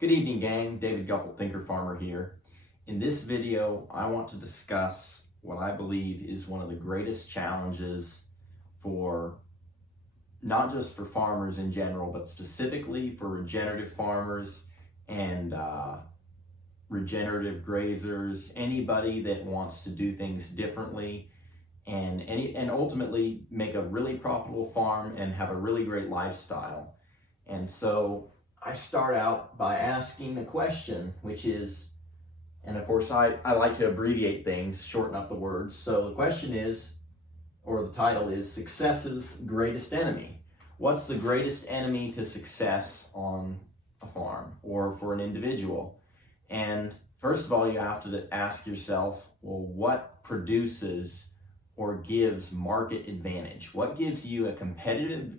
Good evening, gang. David Guppel, Thinker Farmer here. In this video, I want to discuss what I believe is one of the greatest challenges for not just for farmers in general, but specifically for regenerative farmers and regenerative grazers, anybody that wants to do things differently and ultimately make a really profitable farm and have a really great lifestyle. And so I start out by asking a question, which is, and of course I like to abbreviate things, shorten up the words. So the question is, or the title is, Success's Greatest Enemy. What's the greatest enemy to success on a farm or for an individual? And first of all, you have to ask yourself, well, what produces or gives market advantage? What gives you a competitive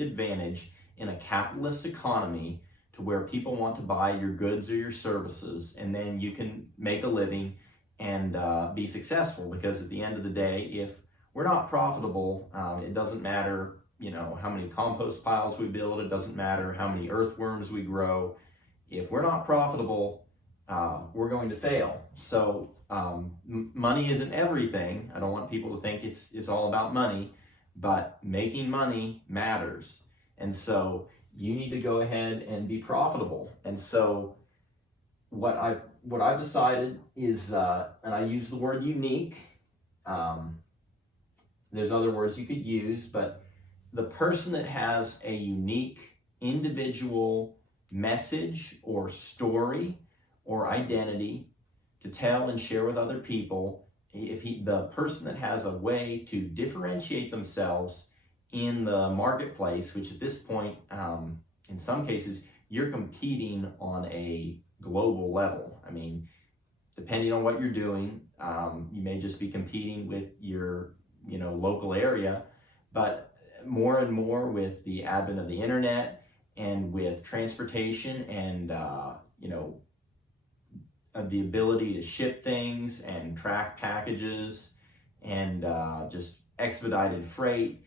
advantage in a capitalist economy to where people want to buy your goods or your services, and then you can make a living and be successful? Because at the end of the day, if we're not profitable, it doesn't matter, how many compost piles we build. It doesn't matter how many earthworms we grow. If we're not profitable, we're going to fail. So money isn't everything. I don't want people to think it's all about money, but making money matters. And so you need to go ahead and be profitable. And so what I've decided is, and I use the word unique. There's other words you could use, but the person that has a unique individual message or story or identity to tell and share with other people, the person that has a way to differentiate themselves in the marketplace, which at this point, in some cases, you're competing on a global level. I mean, depending on what you're doing, you may just be competing with your, local area, but more and more with the advent of the internet and with transportation and, the ability to ship things and track packages and just expedited freight,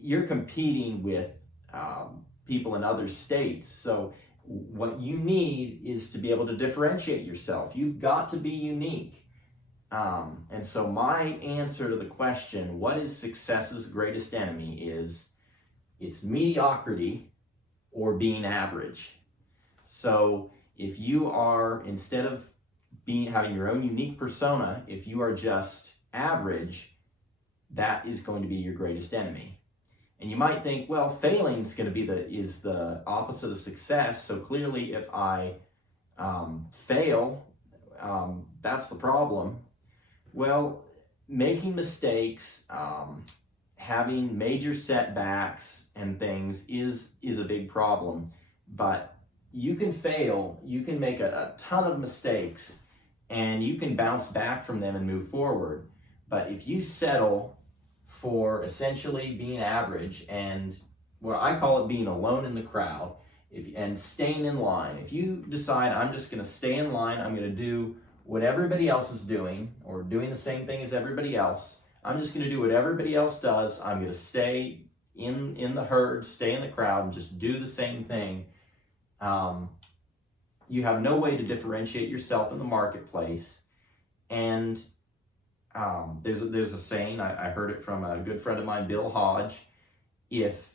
you're competing with people in other states. So what you need is to be able to differentiate yourself. You've got to be unique. And so my answer to the question, what is success's greatest enemy, is it's mediocrity or being average. So if you are, instead of having your own unique persona, if you are just average, that is going to be your greatest enemy. And you might think, well, failing is going to be the opposite of success. So clearly, if I fail, that's the problem. Well, making mistakes, having major setbacks and things is a big problem. But you can fail, you can make a ton of mistakes, and you can bounce back from them and move forward. But if you settle for essentially being average and what I call it being alone in the crowd, and staying in line, if you decide I'm just going to stay in line, I'm going to do what everybody else is doing, or doing the same thing as everybody else, I'm just going to do what everybody else does, I'm going to stay in the herd, stay in the crowd, and just do the same thing, you have no way to differentiate yourself in the marketplace. And there's a saying, I heard it from a good friend of mine, Bill Hodge: if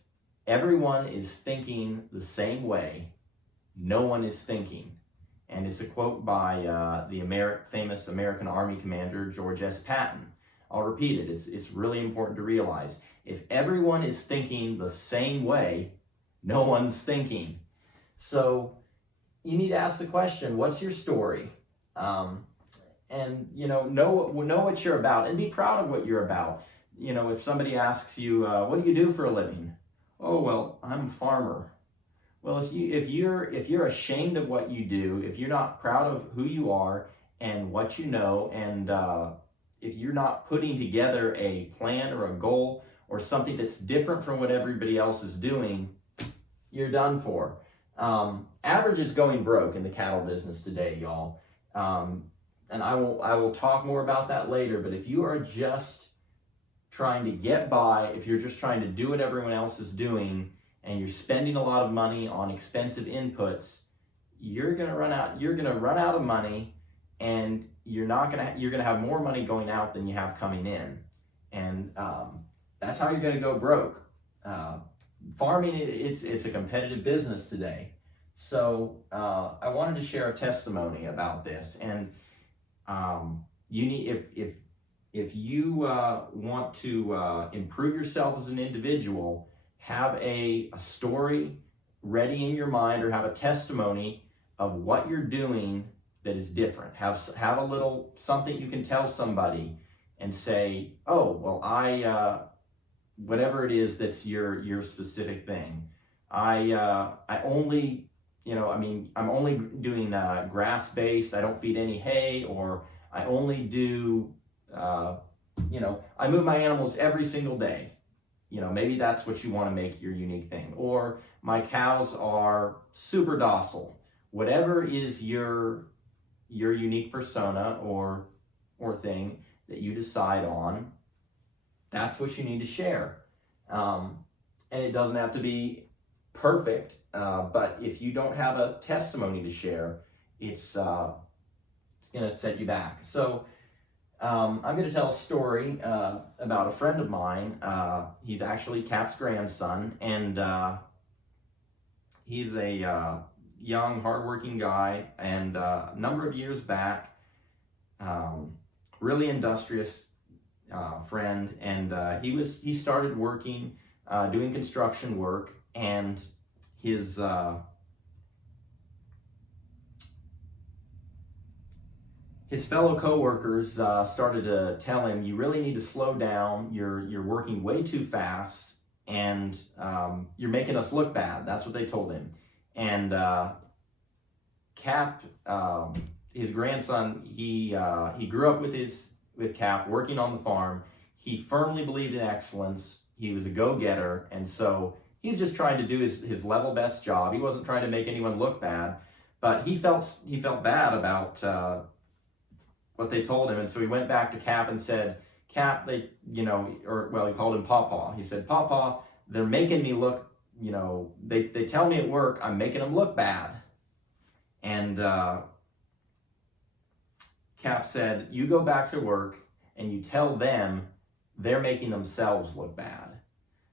everyone is thinking the same way, no one is thinking. And it's a quote by the famous American Army commander, George S. Patton. I'll repeat it. It's really important to realize. If everyone is thinking the same way, no one's thinking. So you need to ask the question, what's your story? And know what you're about, and be proud of what you're about. If somebody asks you, what do you do for a living? Oh, well, I'm a farmer. Well, if you're ashamed of what you do, if you're not proud of who you are and what you know, and if you're not putting together a plan or a goal or something that's different from what everybody else is doing, you're done for. Average is going broke in the cattle business today, y'all. And I will talk more about that later, but if you are just trying to get by, if you're just trying to do what everyone else is doing, and you're spending a lot of money on expensive inputs, you're gonna run out of money, and you're gonna have more money going out than you have coming in, and that's how you're gonna go broke. Farming, it's a competitive business today. So I wanted to share a testimony about this, and you need if you want to improve yourself as an individual, have a story ready in your mind, or have a testimony of what you're doing that is different. Have a little something you can tell somebody and say, oh, well, whatever it is that's your specific thing. I only, I'm only doing grass-based. I don't feed any hay, or I only do, I move my animals every single day. Maybe that's what you want to make your unique thing. Or my cows are super docile. Whatever is your unique persona or thing that you decide on, that's what you need to share. And it doesn't have to be perfect, but if you don't have a testimony to share, it's going to set you back. So I'm going to tell a story about a friend of mine. He's actually Cap's grandson, and he's a young, hardworking guy, and a number of years back, really industrious friend, and he started working, doing construction work, and his fellow coworkers started to tell him, you really need to slow down. You're working way too fast, and you're making us look bad. That's what they told him. And Cap, his grandson, he grew up with Cap working on the farm. He firmly believed in excellence. He was a go-getter, and so he's just trying to do his level best job. He wasn't trying to make anyone look bad, but he felt bad about what they told him, and so he went back to Cap and said, Cap, he called him Pawpaw. He said, Pawpaw, they're making me look, they tell me at work I'm making them look bad. And Cap said, you go back to work and you tell them they're making themselves look bad.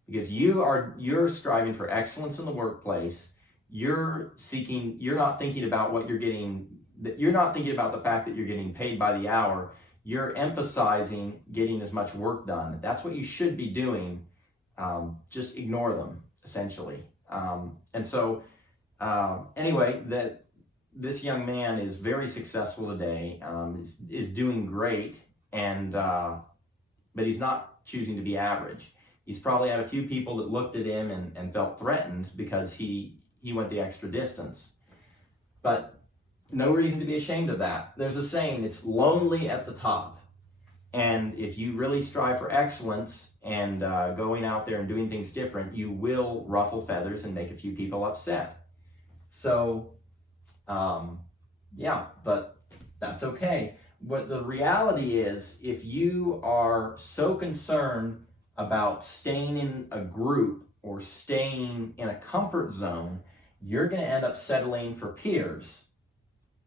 Because you're striving for excellence in the workplace. You're not thinking about what you're getting, you're not thinking about the fact that you're getting paid by the hour. You're emphasizing getting as much work done. That's what you should be doing. Just ignore them, essentially. And so, anyway, this young man is very successful today, is doing great, and but he's not choosing to be average. He's probably had a few people that looked at him and felt threatened because he went the extra distance. But no reason to be ashamed of that. There's a saying, it's lonely at the top. And if you really strive for excellence and going out there and doing things different, you will ruffle feathers and make a few people upset. So, but that's okay. But the reality is, if you are so concerned about staying in a group or staying in a comfort zone, you're going to end up settling for peers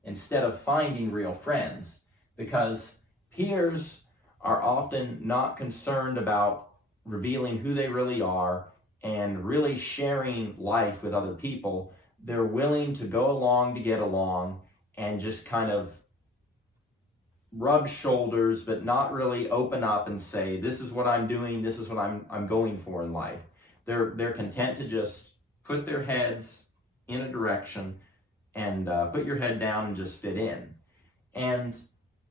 instead of finding real friends, because peers are often not concerned about revealing who they really are and really sharing life with other people. They're willing to go along to get along and just kind of rub shoulders, but not really open up and say, this is what I'm doing, this is what I'm going for in life. They're content to just put their heads in a direction and put your head down and just fit in. And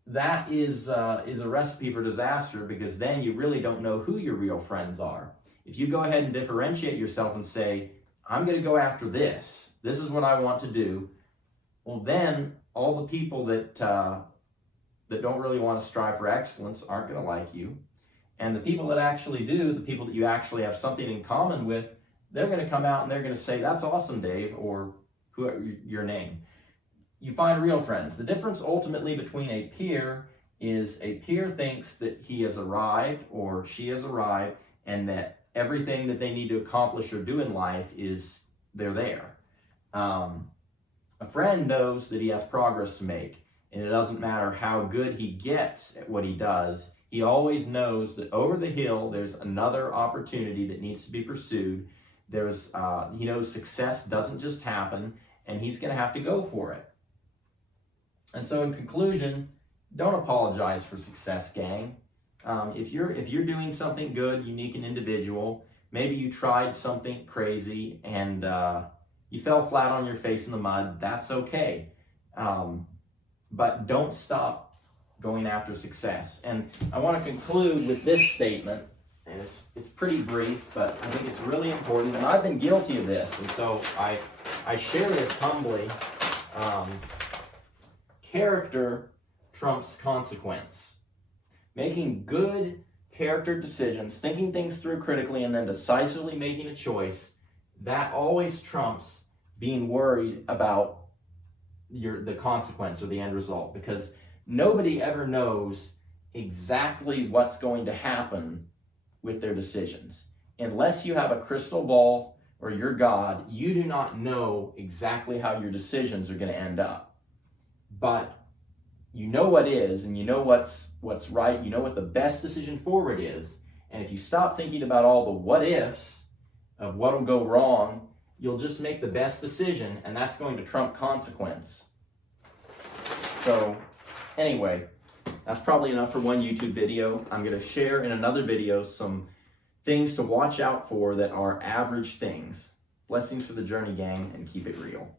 that is a recipe for disaster, because then you really don't know who your real friends are. If you go ahead and differentiate yourself and say, I'm going to go after this is what I want to do, well, then all the people that don't really want to strive for excellence aren't going to like you. And the people that actually do, the people that you actually have something in common with, they're going to come out and they're going to say, that's awesome, Dave, or your name. You find real friends. The difference ultimately between a peer is a peer thinks that he has arrived or she has arrived, and that everything that they need to accomplish or do in life is they're there. A A friend knows that he has progress to make, and it doesn't matter how good he gets at what he does. He always knows that over the hill there's another opportunity that needs to be pursued. He knows success doesn't just happen, and he's going to have to go for it. And so, in conclusion, don't apologize for success, gang. If you're doing something good, unique, and individual, maybe you tried something crazy and you fell flat on your face in the mud. That's okay, but don't stop going after success. And I want to conclude with this statement, and it's pretty brief, but I think it's really important. And I've been guilty of this, and so I share this humbly. Character trumps consequence. Making good character decisions, thinking things through critically, and then decisively making a choice, that always trumps being worried about the consequence or the end result, because nobody ever knows exactly what's going to happen with their decisions. Unless you have a crystal ball or you're God, you do not know exactly how your decisions are going to end up. But you know what is, and you know what's right, you know what the best decision forward is, and if you stop thinking about all the what ifs of what will go wrong, you'll just make the best decision, and that's going to trump consequence. So anyway, that's probably enough for one YouTube video. I'm going to share in another video some things to watch out for that are average things. Blessings for the journey, gang, and keep it real.